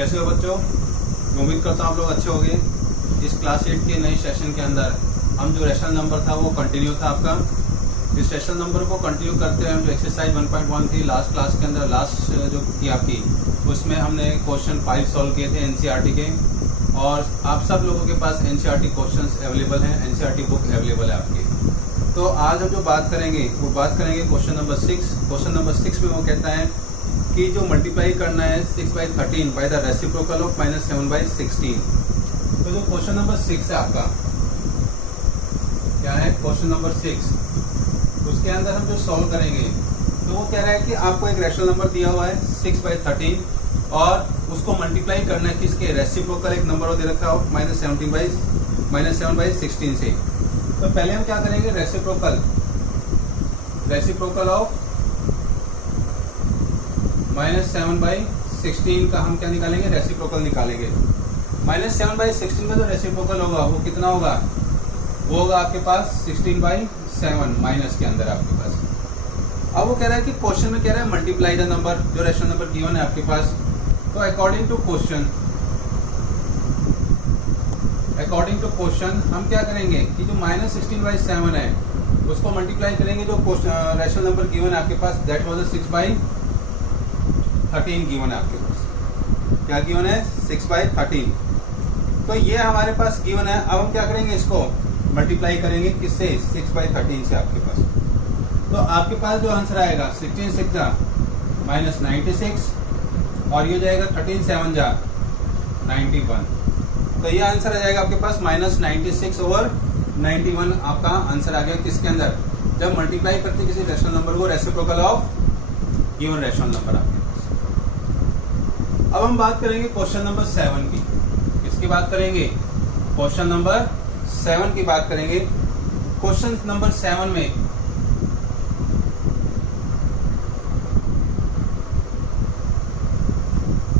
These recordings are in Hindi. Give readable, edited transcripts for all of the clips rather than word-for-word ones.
कैसे हो बच्चों? मैं उम्मीद करता हूँ आप लोग अच्छे होंगे। इस क्लास 8 के नए सेशन के अंदर हम जो रेशनल नंबर था वो कंटिन्यू था आपका। इस रेशनल नंबर को कंटिन्यू करते हुए हम जो एक्सरसाइज 1.1 थी लास्ट क्लास के अंदर, लास्ट जो थी आपकी, उसमें हमने क्वेश्चन 5 सॉल्व किए थे एनसीईआरटी के। और आप सब लोगों के पास एनसीईआरटी क्वेश्चंस अवेलेबल हैं, एनसीईआरटी बुक अवेलेबल है आपकी। तो आज हम जो बात करेंगे वो बात करेंगे क्वेश्चन नंबर 6। क्वेश्चन नंबर 6 में वो कहता है कि जो मल्टीप्लाई करना है 6/13 बाय द रेसिप्रोकल ऑफ -7/16। तो जो क्वेश्चन नंबर 6 है आपका, क्या है क्वेश्चन नंबर 6, उसके अंदर हम जो सॉल्व करेंगे तो वो कह रहा है कि आपको एक रैशनल नंबर दिया हुआ है 6/13 और उसको मल्टीप्लाई करना है किसके, रेसिप्रोकल एक नंबर दे रखा हो -7/16 से। तो पहले हम क्या करेंगे, रेसिप्रोकल ऑफ -7/16 का हम क्या निकालेंगे, रेसिप्रोकल निकालेंगे। -7/16 का जो रेसिप्रोकल होगा वो कितना होगा, वो होगा आपके पास 16/7 माइनस के अंदर आपके पास। अब वो कह रहा है कि क्वेश्चन में कह रहा है मल्टीप्लाई द नंबर, जो रेशनल नंबर गिवन है आपके पास। तो अकॉर्डिंग टू क्वेश्चन हम क्या करेंगे कि जो -16/7 है उसको मल्टीप्लाई करेंगे जो रेशनल नंबर गिवन है आपके पास, दैट वाज 6/13 गिवन है आपके पास। क्या गिवन है, 6/13। तो ये हमारे पास गिवन है। अब हम क्या करेंगे, इसको मल्टीप्लाई करेंगे किससे, 6/13 से आपके पास। तो आपके पास जो आंसर आएगा 16 6 जा -96 और ये जाएगा 13 7 जा 91। तो ये आंसर आ जाएगा आपके पास -96/91 आपका आंसर आ गया किसके अंदर, जब मल्टीप्लाई करते किसी रेशनल नंबर को reciprocal of given rational number आपके पास। अब हम बात करेंगे क्वेश्चन नंबर 7 की। किसकी बात करेंगे, क्वेश्चन नंबर 7 की बात करेंगे। क्वेश्चन नंबर 7 में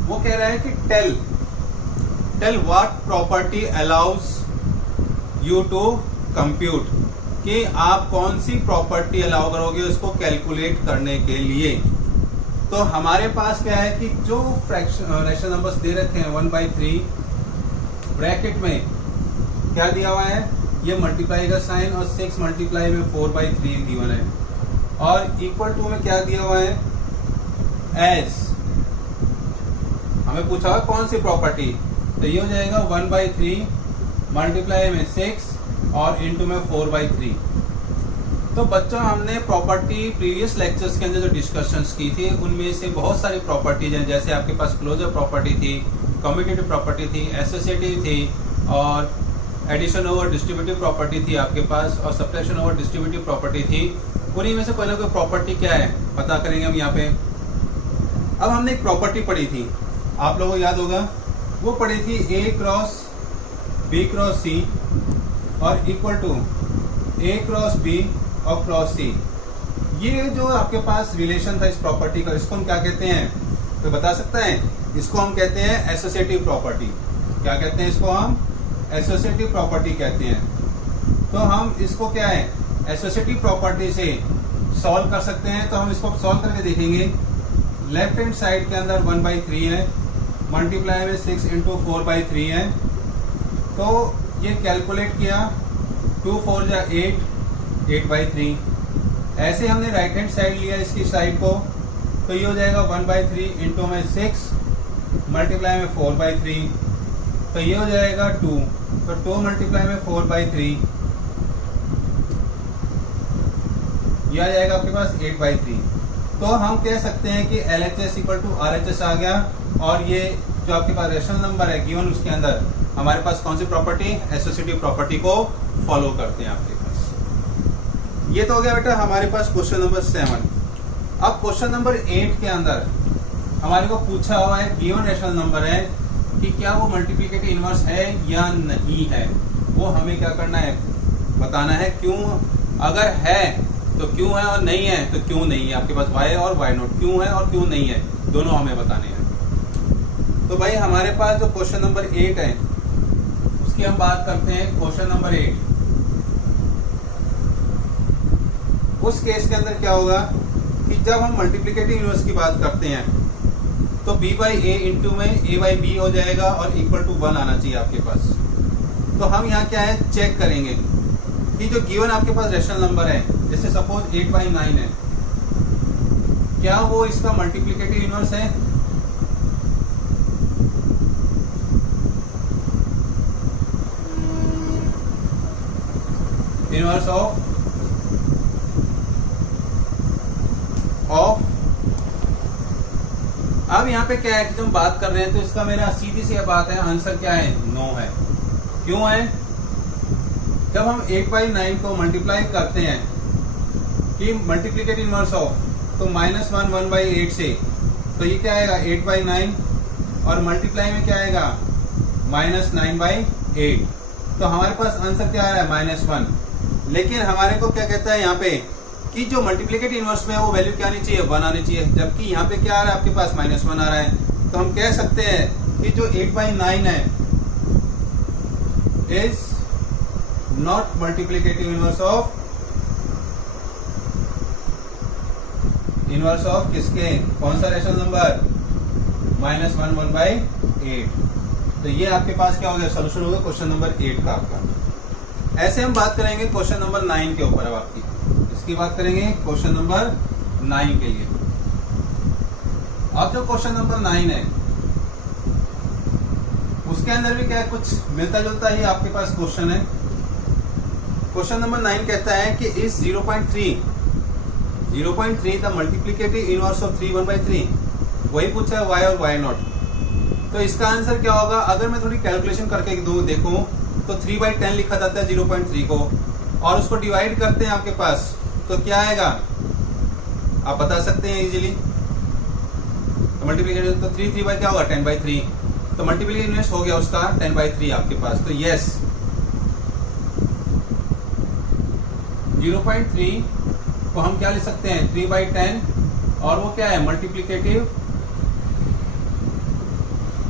वो कह रहा है कि tell what property allows you to compute, कि आप कौन सी प्रॉपर्टी अलाउ करोगे उसको कैलकुलेट करने के लिए। तो हमारे पास क्या है कि जो रेशनल नंबर्स दे रखे हैं 1/3 ब्रैकेट में क्या दिया हुआ है, ये मल्टीप्लाई का साइन और 6 मल्टीप्लाई में 4/3 गिवन है। और इक्वल टू में क्या दिया हुआ है, एस। हमें पूछा हुआ कौन सी प्रॉपर्टी, तो ये हो जाएगा 1/3 मल्टीप्लाई में 6 और इनटू में 4/3। तो बच्चों हमने प्रॉपर्टी प्रीवियस लेक्चर्स के अंदर जो डिस्कशंस की थी उनमें से बहुत सारी प्रॉपर्टीज हैं, जैसे आपके पास क्लोजर प्रॉपर्टी थी, कम्यूटेटिव प्रॉपर्टी थी, एसोसिएटिव थी और एडिशन ओवर डिस्ट्रीब्यूटिव प्रॉपर्टी थी आपके पास, और सब्ट्रैक्शन ओवर डिस्ट्रीब्यूटिव प्रॉपर्टी थी। उन्हीं में से कोई ना कोई प्रॉपर्टी क्या है पता करेंगे हम यहाँ पे। अब हमने एक प्रॉपर्टी पढ़ी थी, आप लोगों को याद होगा, वो पढ़ी थी A cross B cross C और equal to A cross B और क्रॉस C। ये जो आपके पास रिलेशन था इस प्रॉपर्टी का, इसको हम क्या कहते हैं, तो बता सकता है, इसको हम कहते हैं एसोसिएटिव प्रॉपर्टी। क्या कहते हैं इसको, हम एसोसिएटिव प्रॉपर्टी कहते हैं। तो हम इसको क्या है, एसोसिएटिव प्रॉपर्टी से सॉल्व कर सकते हैं। तो हम इसको सॉल्व करके देखेंगे। लेफ्ट हैंड साइड के अंदर 1/3 है, मल्टीप्लाई में 6 इंटू 4/3 है। तो ये कैलकुलेट किया, 2 4 जा 8/3। ऐसे हमने राइट हैंड साइड लिया इसकी साइड को, तो ये हो जाएगा 1/3 इंटू में 6 मल्टीप्लाई में 4/3, तो ये हो जाएगा 2। तो 2 मल्टीप्लाई में 4/3 यह आ जाएगा आपके पास 8/3। तो हम कह सकते हैं कि LHS इक्वल टू RHS आ गया। और ये जो आपके पास रेशनल नंबर है गिवन, उसके अंदर हमारे पास कौन सी प्रॉपर्टी, एसोसिएटिव प्रॉपर्टी को फॉलो करते हैं आपके पास। ये तो हो गया बेटा हमारे पास क्वेश्चन नंबर 7। अब क्वेश्चन नंबर 8 के अंदर हमारे को पूछा हुआ है, गिवन रेशनल नंबर है कि क्या वो मल्टीप्लिकेटिव इनवर्स है या नहीं है। वो हमें क्या करना है, बताना है। क्यों, अगर है तो क्यों है और नहीं है तो क्यों नहीं है। आपके पास वाई और वाई नोट, क्यों है और क्यों नहीं है, दोनों हमें बताने हैं। तो भाई हमारे पास जो क्वेश्चन नंबर 8 है उसकी हम बात करते हैं। क्वेश्चन नंबर 8, उस केस के अंदर क्या होगा कि जब हम मल्टीप्लिकेटिव इनवर्स की बात करते हैं तो b बाई ए इंटू में a बाई बी हो जाएगा और इक्वल टू 1 आना चाहिए आपके पास। तो हम यहाँ क्या है चेक करेंगे कि जो गिवन आपके पास रेशनल नंबर है, जैसे सपोज 8/9 है, क्या वो इसका मल्टीप्लिकेटिव इनवर्स है? इनवर्स ऑफ अब यहाँ पे क्या है कि तुम बात कर रहे हैं तो इसका मेरा सीधी सी बात है, आंसर क्या है? नो है। क्यों है? जब हम 8/9 को मल्टीप्लाई करते हैं कि मल्टीप्लिकेट इनवर्स ऑफ, तो -1 1/8 से, तो ये क्या आएगा 8/9 और मल्टीप्लाई में क्या आएगा -9/8। तो हमारे पास आंसर क्या आ रहा है? -1। लेकिन हमारे को क्या कहता है यहाँ पे कि जो मल्टीप्लिकेट इनवर्स में है वो वैल्यू क्या आनी चाहिए? 1 आनी चाहिए, जबकि यहाँ पे क्या आ रहा है आपके पास? -1 आ रहा है। तो हम कह सकते हैं कि जो 8/9 है is not multiplicative inverse of किसके? कौन सा रेशनल नंबर? -1 1/8। तो ये आपके पास क्या हो गया? सोल्यूशन होगा क्वेश्चन नंबर 8 का आपका। ऐसे हम बात करेंगे क्वेश्चन नंबर 9 के ऊपर। अब आपकी इसकी बात करेंगे क्वेश्चन नंबर 9 के लिए। अब जो क्वेश्चन नंबर 9 है उसके अंदर भी क्या है, कुछ मिलता जुलता ही आपके पास क्वेश्चन है। क्वेश्चन नंबर 9 कहता है कि इस 0.3 द मल्टीप्लिकेटिव इनवर्स ऑफ 3 1/3। वही पूछा है y और y नॉट। तो इसका आंसर क्या होगा? अगर मैं थोड़ी कैलकुलेशन करके देखूं तो 3/10 लिखा जाता है 0.3 को, और उसको डिवाइड करते हैं आपके पास तो क्या आएगा आप बता सकते हैं इजीली। तो मल्टीप्लिकेटिव तो 3 बाई क्या होगा? 10/3। तो मल्टीप्लिकेटिव इनवर्स हो गया उसका 10/3 आपके पास। तो यस 0.3 को हम क्या लिख सकते हैं? 3/10, और वो क्या है? मल्टीप्लिकेटिव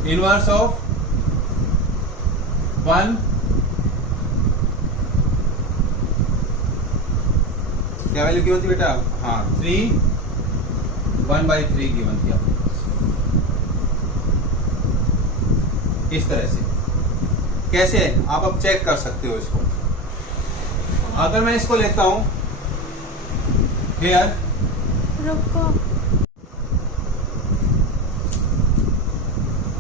इनवर्स ऑफ 1 क्या वैल्यू गिवन थी बेटा? हाँ 3 1/3 गिवन थी आपके पास। इस तरह से कैसे आप अब चेक कर सकते हो इसको। अगर मैं इसको लेता हूं हियर, रुको,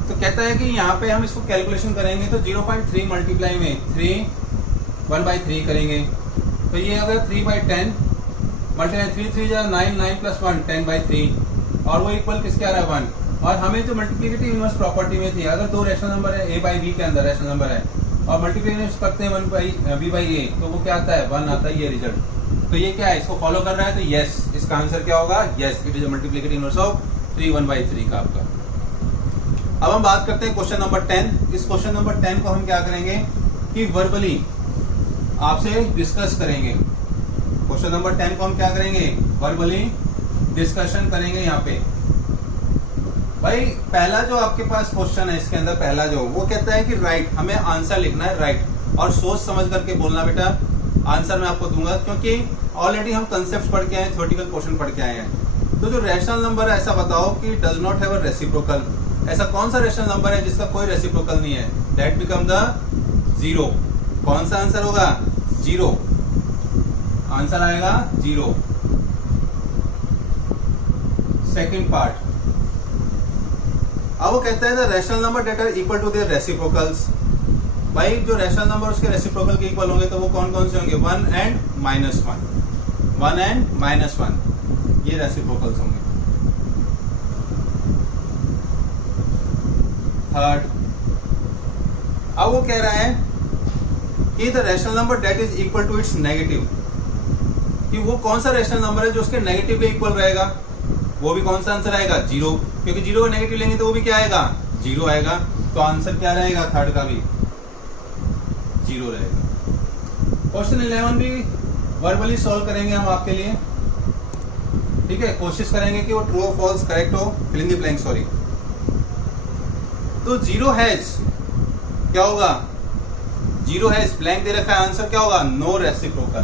तो कहता है कि यहाँ पे हम इसको कैलकुलेशन करेंगे तो 0.3 मल्टीप्लाई में 3 1/3 करेंगे। तो ये अगर 3/10 मल्टीप्लाई 3 9 9 + 1 10/3, और वो इक्वल किसके आ रहा है? 1। और हमें जो मल्टीप्लिकेटिव इनवर्स प्रॉपर्टी में थी, अगर दो रेशनल नंबर है a बाई बी के अंदर रेशनल नंबर है और मल्टीप्लिकेशन करते हैं 1/b बाई a, तो वो क्या आता है? 1 आता है, ये रिजल्ट। तो ये क्या है? इसको फॉलो कर रहा है। तो यस इसका आंसर क्या होगा? Yes it is multiplicative inverse of 3 1/3 का आपका। अब हम बात करते हैं क्वेश्चन नंबर 10। इस क्वेश्चन नंबर 10 को हम क्या करेंगे कि वर्बली आपसे डिस्कस करेंगे। क्वेश्चन नंबर 10 को हम क्या करेंगे? वर्बली डिस्कशन करेंगे। यहाँ पे भाई पहला जो आपके पास क्वेश्चन है इसके अंदर पहला जो वो कहता है कि राइट, हमें आंसर लिखना है राइट, और सोच समझ करके बोलना बेटा। आंसर मैं आपको दूंगा क्योंकि ऑलरेडी हम कंसेप्ट पढ़ के आए, थ्योरेटिकल क्वेश्चन पढ़ के आए हैं। तो जो रैशनल नंबर है ऐसा बताओ कि does not have a reciprocal. ऐसा कौन सा रैशनल नंबर है जिसका कोई रेसिप्रोकल नहीं है? That become the 0। कौन सा आंसर होगा? 0। आंसर आएगा 0। सेकेंड पार्ट, अब वो कहता है the rational number that are equal to their reciprocals. भाई जो रैशनल नंबर उसके रेसिप्रोकल के इक्वल होंगे तो वो कौन कौन से होंगे? 1 and -1, 1 and -1, ये रेसिप्रोकल्स होंगे। थर्ड, अब वो कह रहा है कि the rational number that is equal to its negative, कि वो कौन सा रैशनल नंबर है जो उसके नेगेटिव के इक्वल रहेगा। वो भी कौन सा आंसर आएगा? 0, क्योंकि 0 का नेगेटिव लेंगे तो वो भी क्या आएगा? 0 आएगा। तो आंसर क्या रहेगा? थर्ड का भी 0 रहेगा। क्वेश्चन 11 भी वर्बली सॉल्व करेंगे हम आपके लिए, ठीक है। कोशिश करेंगे कि वो ट्रू और फॉल्स करेक्ट हो। Fill in the blank, sorry. तो 0 हैज क्या होगा? 0 हैज ब्लैंक दे रखा है, आंसर क्या होगा? No reciprocal.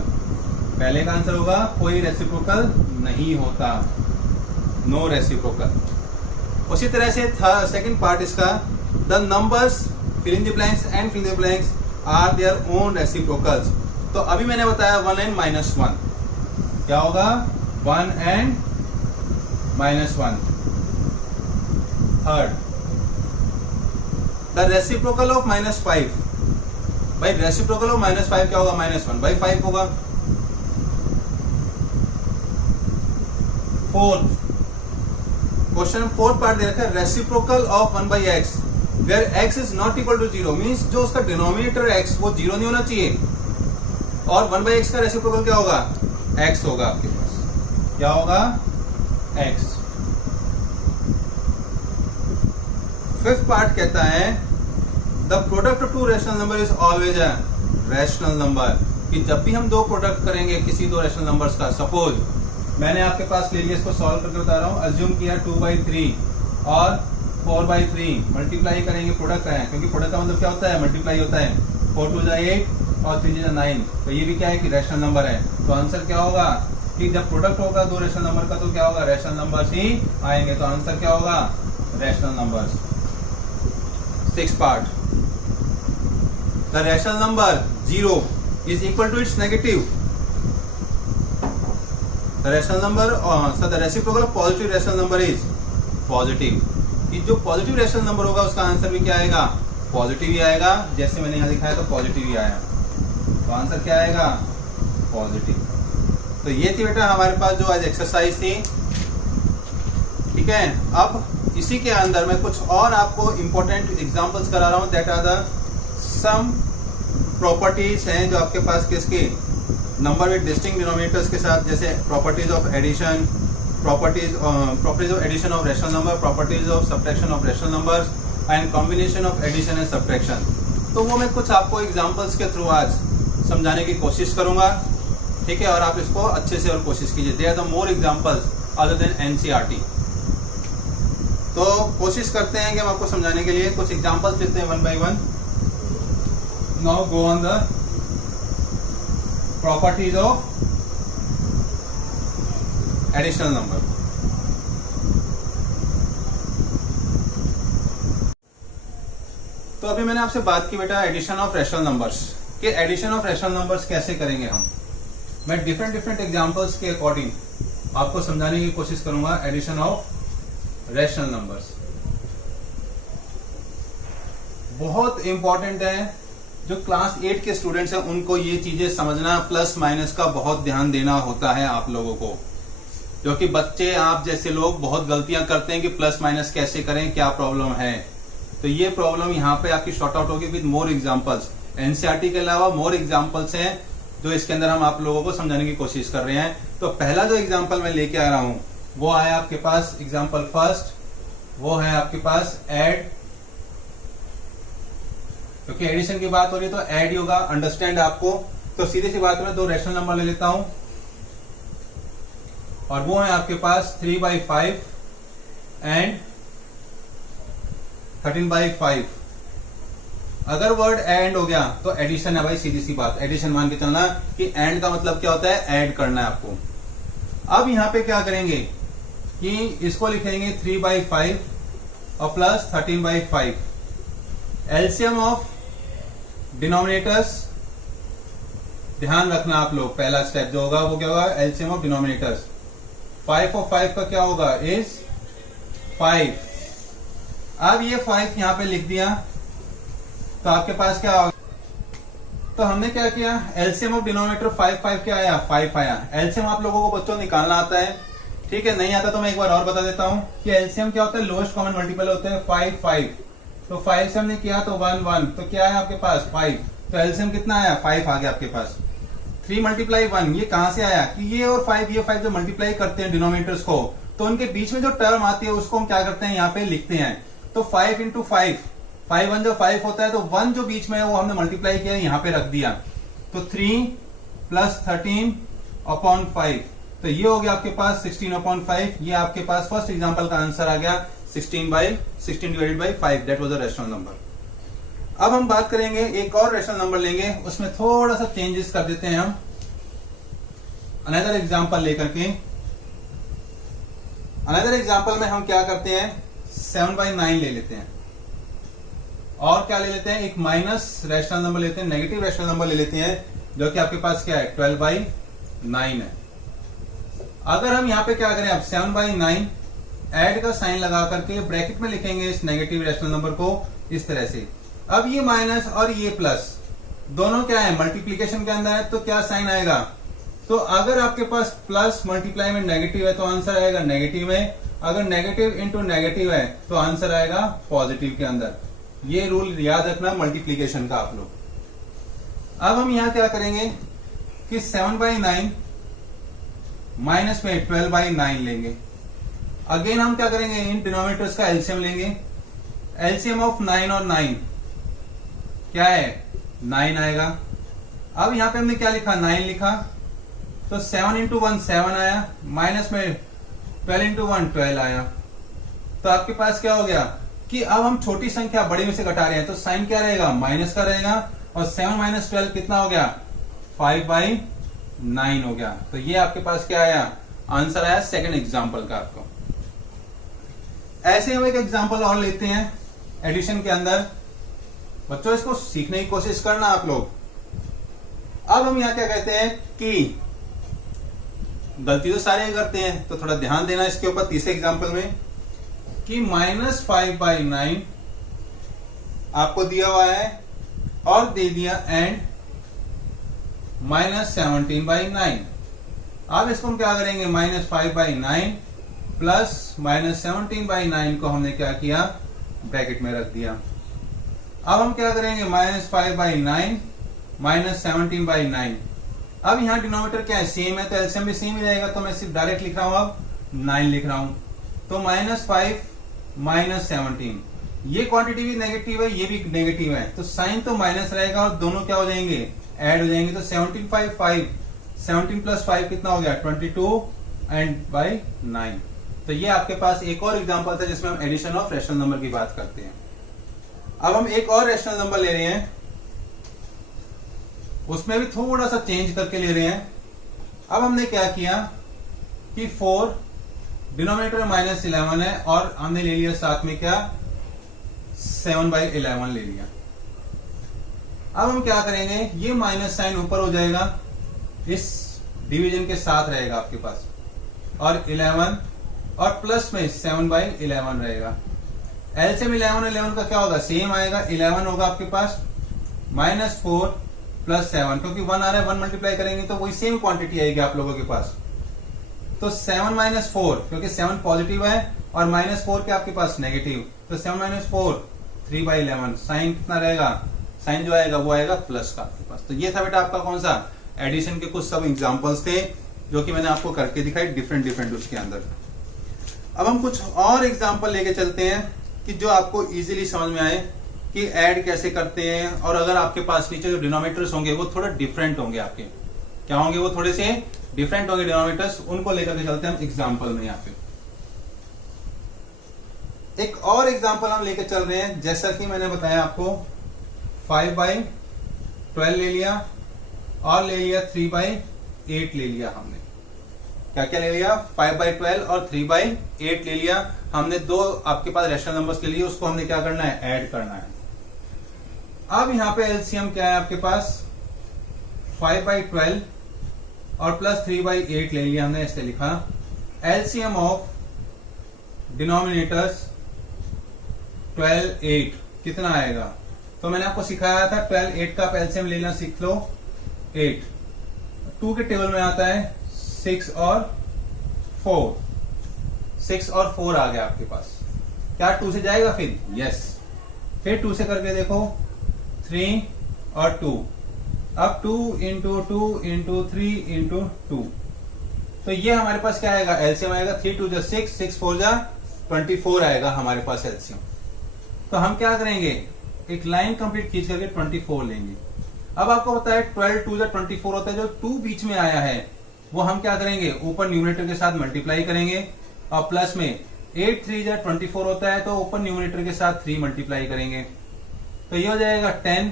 पहले का आंसर होगा कोई रेसिप्रोकल नहीं होता, नो रेसिप्रोकल। उसी तरह से सेकंड पार्ट इसका, the numbers fill in the blanks and fill in the blanks are their own reciprocals. तो अभी मैंने बताया 1 and -1 क्या होगा, 1 and -1। Third, the reciprocal of -5, भाई रेसिप्रोकल ऑफ -5 क्या होगा, -1/5 होगा। फोर्थ क्वेश्चन, फोर्थ पार्ट दे रखा है, reciprocal of 1/x where x is not equal to 0, means जो उसका डिनोमिनेटर x वो 0 नहीं होना चाहिए, और 1/x का रेसिप्रोकल क्या होगा, x होगा आपके पास, क्या होगा, x। फिफ्थ पार्ट कहता है the product of to rational number is always a rational number, कि जब भी हम दो प्रोडक्ट करेंगे किसी दो रैशनल नंबर्स का, सपोज मैंने आपके पास ले लिया, इसको सॉल्व करके बता रहा हूँ, अज्यूम किया 2/3 और 4/3 मल्टीप्लाई करेंगे, प्रोडक्ट है, क्योंकि प्रोडक्ट का मतलब क्या होता है, मल्टीप्लाई होता है, 4 2 8 और 3 9, तो ये भी क्या है कि रैशनल नंबर है। तो आंसर क्या होगा कि जब प्रोडक्ट होगा दो रैशनल नंबर का तो क्या होगा, रैशनल नंबर्स ही आएंगे, तो आंसर क्या होगा, rational numbers. Six part, the rational number 0 is equal to its negative, the rational number the reciprocal of positive rational number is positive, कि जो पॉजिटिव रैशनल नंबर होगा उसका आंसर भी क्या आएगा, पॉजिटिव ही आएगा, जैसे मैंने यहाँ दिखाया तो पॉजिटिव ही आया, तो आंसर क्या आएगा, पॉजिटिव। तो ये थी बेटा हमारे पास जो आज एक्सरसाइज थी, ठीक है। अब इसी के अंदर मैं कुछ और आपको इंपॉर्टेंट एग्जांपल्स करा रहा हूँ, that are the some properties हैं जो आपके पास किसके, नंबर विद डिस्टिंक्ट डिनोमिनेटर्स के साथ, जैसे properties of addition, properties of addition of rational number, properties of subtraction of rational numbers and combination of addition and subtraction. तो वो मैं कुछ आपको एग्जांपल्स के थ्रू आज समझाने की कोशिश करूंगा, ठीक है, और आप इसको अच्छे से और कोशिश कीजिए। They are the more examples other than NCERT. तो कोशिश करते हैं कि हम आपको समझाने के लिए कुछ एग्जांपल्स लेते हैं 1 by 1। Now go on the properties of additional number. तो अभी मैंने आपसे बात की बेटा एडिशन ऑफ रैशनल नंबर्स, कि एडिशन ऑफ रैशनल नंबर्स कैसे करेंगे हम। मैं डिफरेंट एग्जांपल्स के अकॉर्डिंग आपको समझाने की कोशिश करूंगा एडिशन ऑफ रैशनल नंबर्स। बहुत इंपॉर्टेंट है, जो क्लास 8 के स्टूडेंट्स हैं उनको ये चीजें समझना, प्लस माइनस का बहुत ध्यान देना होता है आप लोगों को, क्योंकि बच्चे आप जैसे लोग बहुत गलतियां करते हैं कि प्लस माइनस कैसे करें, क्या प्रॉब्लम है। तो ये प्रॉब्लम यहाँ पे आपकी शॉर्ट आउट होगी विद मोर एग्जांपल्स। एनसीईआरटी के अलावा मोर एग्जांपल्स हैं जो इसके अंदर हम आप लोगों को समझाने की कोशिश कर रहे हैं। तो पहला जो एग्जांपल मैं लेके आ रहा हूं वो है आपके पास एग्जांपल फर्स्ट, वो है आपके पास ऐड, क्योंकि एडिशन की बात हो रही है तो ऐड ही होगा, अंडरस्टैंड आपको। तो सीधी सी बात में दो रैशनल नंबर ले लेता हूं, और वो है आपके पास 3/5 एंड 13/5। अगर वर्ड एंड हो गया तो एडिशन है भाई, सीधी सी बात, एडिशन मान के चलना कि एंड का मतलब क्या होता है, ऐड करना है आपको। अब यहां पे क्या करेंगे कि इसको लिखेंगे 3/5 और प्लस 13/5। एलसीएम ऑफ डिनोमिनेटर्स, ध्यान रखना आप लोग, पहला स्टेप जो होगा वो क्या होगा, एलसीएम ऑफ डिनोमिनेटर्स। 5 और 5 का क्या होगा, इज 5। अब ये 5 यहां पे लिख दिया तो आपके पास क्या होगा, तो हमने क्या किया, एलसीएम ऑफ डिनोमिनेटर 5 क्या आया, 5 आया। एलसीएम आप लोगों को बच्चों निकालना आता है, ठीक है, नहीं आता तो मैं एक बार और बता देता हूं कि एलसीएम क्या होता है, लोएस्ट कॉमन मल्टीपल होते हैं 5। तो 5 से हमने किया तो 1 तो क्या है आपके पास 5, तो एलसीएम कितना आया, 5 आ गया आपके पास। 3 × 1 ये कहां से आया कि ये और 5 ये 5 जो मल्टीप्लाई करते हैं डिनोमिनेटर्स को, तो उनके बीच में जो टर्म आती है उसको हम क्या करते हैं, यहाँ पे लिखते हैं। तो 5 × 5, 5 1 जो 5 होता है, तो 1 जो बीच में है वो हमने मल्टीप्लाई किया, यहाँ पे रख दिया। तो 3 + 13/5, तो ये हो गया आपके पास 16/5। ये आपके पास फर्स्ट एग्जांपल का आंसर आ गया 16/5, that was a rational number. अब हम बात करेंगे एक और रैशनल नंबर लेंगे, उसमें थोड़ा सा चेंजेस कर देते हैं हम, अनदर एग्जांपल लेकर के। अनदर एग्जांपल में हम क्या करते हैं, 7/9 ले लेते हैं, और क्या ले लेते हैं, एक माइनस रैशनल नंबर लेते हैं, नेगेटिव रैशनल नंबर ले लेते हैं, जो कि आपके पास क्या है 12/9 है। अगर हम यहाँ पे क्या करें, अब 7/9 ऐड का साइन लगा करके ब्रैकेट में लिखेंगे इस नेगेटिव रैशनल नंबर को इस तरह से। अब ये माइनस और ये प्लस दोनों क्या है, मल्टीप्लीकेशन के अंदर है, तो क्या साइन आएगा, तो अगर आपके पास प्लस मल्टीप्लाई में नेगेटिव है तो आंसर आएगा नेगेटिव में, अगर नेगेटिव इंटू नेगेटिव है तो आंसर आएगा पॉजिटिव के अंदर। ये रूल याद रखना मल्टीप्लीकेशन का आप लोग। अब हम यहां क्या करेंगे कि 7/9 माइनस में 12/9 लेंगे। अगेन हम क्या करेंगे, इन डिनोमिनेटर्स का एलसीएम लेंगे। एलसीएम ऑफ 9 और 9 क्या है, 9 आएगा। अब यहां पे हमने क्या लिखा, 9 लिखा, तो 7 इंटू 1 7 आया, माइनस में 12 इंटू 1 12 आया। तो आपके पास क्या हो गया कि अब हम छोटी संख्या बड़ी में से घटा रहे हैं, तो साइन क्या रहेगा, माइनस का रहेगा, और 7 माइनस 12 कितना हो गया, 5/9 हो गया। तो ये आपके पास क्या आया, आंसर आया सेकंड एग्जांपल का आपको। ऐसे हम एक एग्जांपल और लेते हैं एडिशन के अंदर। बच्चों इसको सीखने की कोशिश करना आप लोग। अब हम यहां क्या कहते हैं कि गलती तो सारे करते हैं, तो थोड़ा ध्यान देना इसके ऊपर। तीसरे एग्जांपल में कि -5/9 आपको दिया हुआ है और दे दिया एंड -17/9। अब इसको हम क्या करेंगे, -5/9 प्लस -17/9 को हमने क्या किया, ब्रैकेट में रख दिया। अब हम क्या करेंगे, -5/9 -17/9। अब यहां डिनोमिनेटर क्या है, सेम है, तो एलसीएम भी सेम ही रहेगा, तो मैं सिर्फ डायरेक्ट लिख रहा हूं, अब 9 लिख रहा हूं। तो -5 -17, ये क्वांटिटी भी नेगेटिव है, ये भी नेगेटिव है, तो साइन तो माइनस रहेगा और दोनों क्या हो जाएंगे, ऐड हो जाएंगे। तो 17 प्लस 5 कितना हो गया, 22 एंड बाई 9। तो ये आपके पास एक और एग्जांपल था जिसमें हम एडिशन ऑफ रैशनल नंबर की बात करते हैं। अब हम एक और रैशनल नंबर ले रहे हैं, उसमें भी थोड़ा सा चेंज करके ले रहे हैं। अब हमने क्या किया कि 4 डिनोमिनेटर में -11 है और हमने ले लिया साथ में क्या, 7/11 ले लिया। अब हम क्या करेंगे, ये माइनस साइन ऊपर हो जाएगा, इस डिवीजन के साथ रहेगा आपके पास, और 11 और प्लस में 7/11 रहेगा। एलसीएम 11 का क्या होगा, सेम आएगा, 11 होगा आपके पास, -4 प्लस 7, क्योंकि 1 आ रहा है, 1 मल्टीप्लाई करेंगे तो वही सेम क्वांटिटी आएगी आप लोगों के पास। तो 7 - 4, क्योंकि 7 पॉजिटिव है और -4 के आपके पास नेगेटिव, तो 7 - 4 3/11। साइन कितना रहेगा, साइन जो आएगा वो आएगा प्लस का आपके पास। तो ये था बेटा आपका कौन सा, एडिशन के कुछ सब एग्जांपल्स थे जो कि मैंने आपको करके दिखाई डिफरेंट उसके अंदर। अब हम कुछ और एग्जांपल लेके चलते हैं कि जो आपको इजीली समझ में आए कि ऐड कैसे करते हैं, और अगर आपके पास नीचे जो डिनोमिनेटर्स होंगे वो थोड़ा डिफरेंट होंगे, आपके क्या होंगे, वो थोड़े से डिफरेंट होंगे डिनोमिनेटर्स, उनको लेकर के चलते हैं हम एग्जांपल में। यहाँ पे एक और एग्जांपल हम लेकर चल रहे हैं, जैसा कि मैंने बताया आपको 5/12 ले लिया और ले लिया 3/8 ले लिया। हमने क्या क्या ले लिया, 5/12 और 3/8 ले लिया। हमने दो आपके पास रैशनल नंबर्स ले लिए, उसको हमने क्या करना है, ऐड करना है। अब यहां पे एलसीएम क्या है आपके पास, 5/12 और प्लस 3/8 ले लिया हमने, ऐसे लिखा। एलसीएम ऑफ डिनोमिनेटर्स 12 8 कितना आएगा, तो मैंने आपको सिखाया था 12 8 का आप एलसीएम लेना सीख लो। 8 2 के टेबल में आता है 6 और 4, 6 और 4 आ गया आपके पास। क्या 2 से जाएगा फिर, यस। फिर 2 से करके देखो, 3 और 2, अब 2 इंटू 2 इंटू 3 इंटू 2, तो ये हमारे पास क्या आएगा, एलसीएम आएगा 3 2 6, 6 4 24 आएगा हमारे पास एलसीएम। तो हम क्या करेंगे, एक लाइन कंप्लीट खींच करके 24 लेंगे। अब आपको पता है 12 2 24 होता है, जो 2 बीच में आया है वो हम क्या करेंगे, ऊपर न्यूमरेटर के साथ मल्टीप्लाई करेंगे, और प्लस में 8 3 24 होता है, तो ऊपर न्यूमरेटर के साथ 3 मल्टीप्लाई करेंगे, तो ये हो जाएगा 10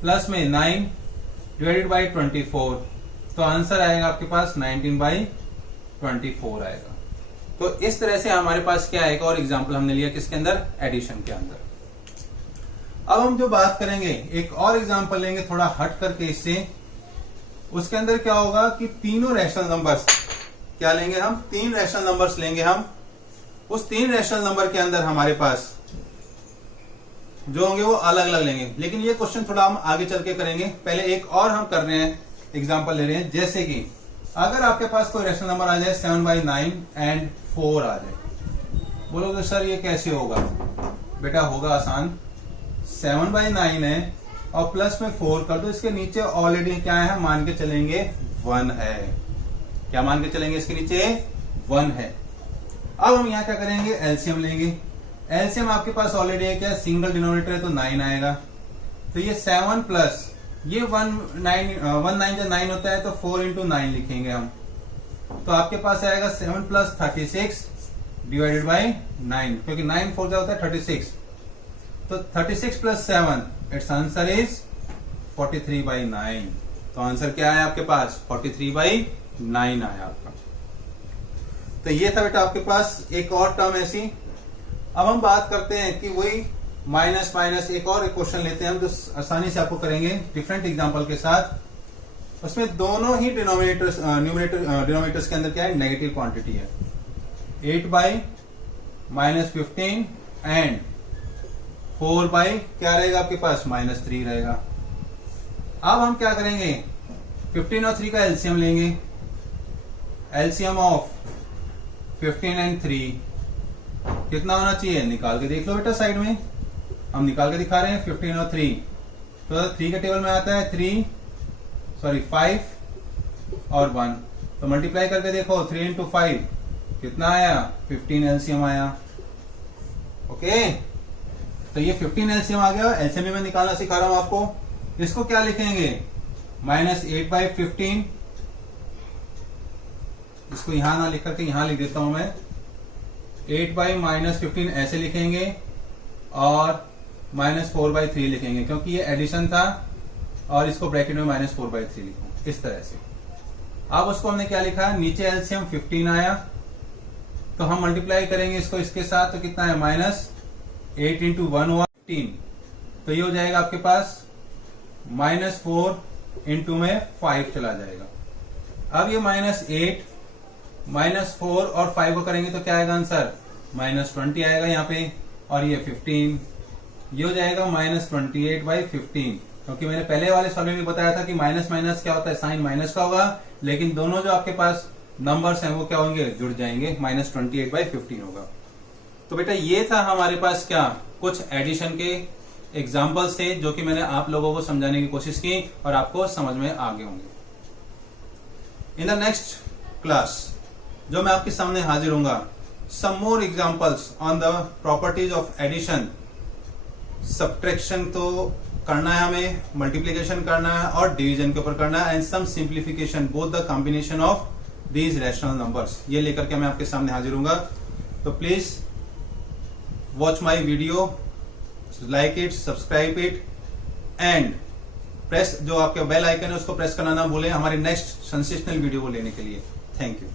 प्लस में 9 डिवाइडेड बाई 24, तो आंसर आएगा आपके पास 19/24 आएगा। तो इस तरह से हमारे पास क्या है, एक और एग्जांपल हमने लिया किसके अंदर, एडिशन के अंदर। अब हम जो बात करेंगे, एक और एग्जांपल लेंगे थोड़ा हट करके इससे। उसके अंदर क्या होगा कि तीनों रैशनल नंबर्स क्या लेंगे हम, 3 रैशनल नंबर्स लेंगे हम। उस 3 रैशनल नंबर के अंदर हमारे पास जो होंगे वो अलग अलग लेंगे, लेकिन ये क्वेश्चन थोड़ा हम आगे चल के करेंगे। पहले एक और हम कर रहे हैं, एग्जांपल ले रहे हैं। जैसे कि अगर आपके पास कोई रैशनल नंबर आ जाए 7/9 एंड 4 आ जाए, बोलोगे सर ये कैसे होगा? बेटा होगा आसान, 7/9 है और प्लस में 4 कर दो, इसके नीचे ऑलरेडी क्या है, मान के चलेंगे 1 है। क्या मान के चलेंगे, इसके नीचे 1 है। अब हम यहाँ क्या करेंगे, एलसीएम लेंगे। एलसीएम आपके पास ऑलरेडी है, क्या सिंगल डिनोमिनेटर है तो 9 आएगा। तो ये 7 प्लस ये 1 9 जो 9 होता है तो 4 into 9 लिखेंगे हम। तो आपके पास आएगा 7 + 36 डिवाइडेड बाई 9, क्योंकि 9 4 होता है 36। तो 36 + 7 इट्स आंसर इज 43/9। तो आंसर क्या है आपके पास, 43/9 आया आपका। तो ये था बेटा आपके पास एक और टर्म ऐसी। अब हम बात करते हैं कि वही माइनस माइनस, एक और क्वेश्चन लेते हैं हम जो आसानी से आपको करेंगे डिफरेंट एग्जांपल के साथ। उसमें दोनों ही डिनोमिनेटर्स के अंदर क्या है, नेगेटिव क्वांटिटी है। 8/-15 एंड 4/ क्या रहेगा आपके पास, -3 रहेगा। अब हम क्या करेंगे, 15 और 3 का एलसीएम लेंगे। एलसीएम ऑफ 15 एंड 3 कितना होना चाहिए, निकाल के देख लो बेटा, साइड में हम निकाल के दिखा रहे हैं 15 और 3। तो 3 के टेबल में आता है 5 और 1, तो मल्टीप्लाई करके देखो 3 into 5 कितना आया, 15 एलसीएम आया। ओके, तो ये 15 एलसीएम आ गया। एलसीएम भी मैं निकालना सिखा रहा हूं आपको। इसको क्या लिखेंगे, -8/15। इसको यहां ना लिख करके यहां लिख देता हूं मैं, 8/-15 ऐसे लिखेंगे और -4/3 लिखेंगे, क्योंकि ये एडिशन था और इसको ब्रैकेट में -4/3 लिखूं इस तरह से। अब उसको हमने क्या लिखा, नीचे एलसीएम 15 आया, तो हम मल्टीप्लाई करेंगे इसको इसके साथ, तो कितना है, -8 into 1 हुआ 15। तो ये हो जाएगा आपके पास -4 into में 5 चला जाएगा। अब ये -8 -4 और 5 को करेंगे तो क्या आएगा आंसर, -20 आएगा यहाँ पे, और ये 15, ये हो जाएगा -28/15। क्योंकि मैंने पहले वाले सवाल में भी बताया था कि माइनस माइनस क्या होता है, साइन माइनस का होगा, लेकिन दोनों जो आपके पास नंबर्स हैं वो क्या होंगे, जुड़ जाएंगे, -28/15 होगा। तो बेटा ये था हमारे पास क्या, कुछ एडिशन के एग्जाम्पल्स थे जो कि मैंने आप लोगों को समझाने की कोशिश की और आपको समझ में आ गए होंगे। इन द नेक्स्ट क्लास जो मैं आपके सामने हाजिर होऊंगा, some more examples on the properties of addition. Subtraction तो करना है हमें, मल्टीप्लीकेशन करना है और डिवीजन के ऊपर करना है, and some simplification, both the combination of these rational numbers, ये लेकर के मैं आपके सामने हाजिर होऊंगा। तो please watch my video, like it, subscribe it and press जो आपके बेल आइकन है उसको प्रेस करना ना भूलें हमारे नेक्स्ट सेंसेशनल वीडियो को लेने के लिए। Thank you.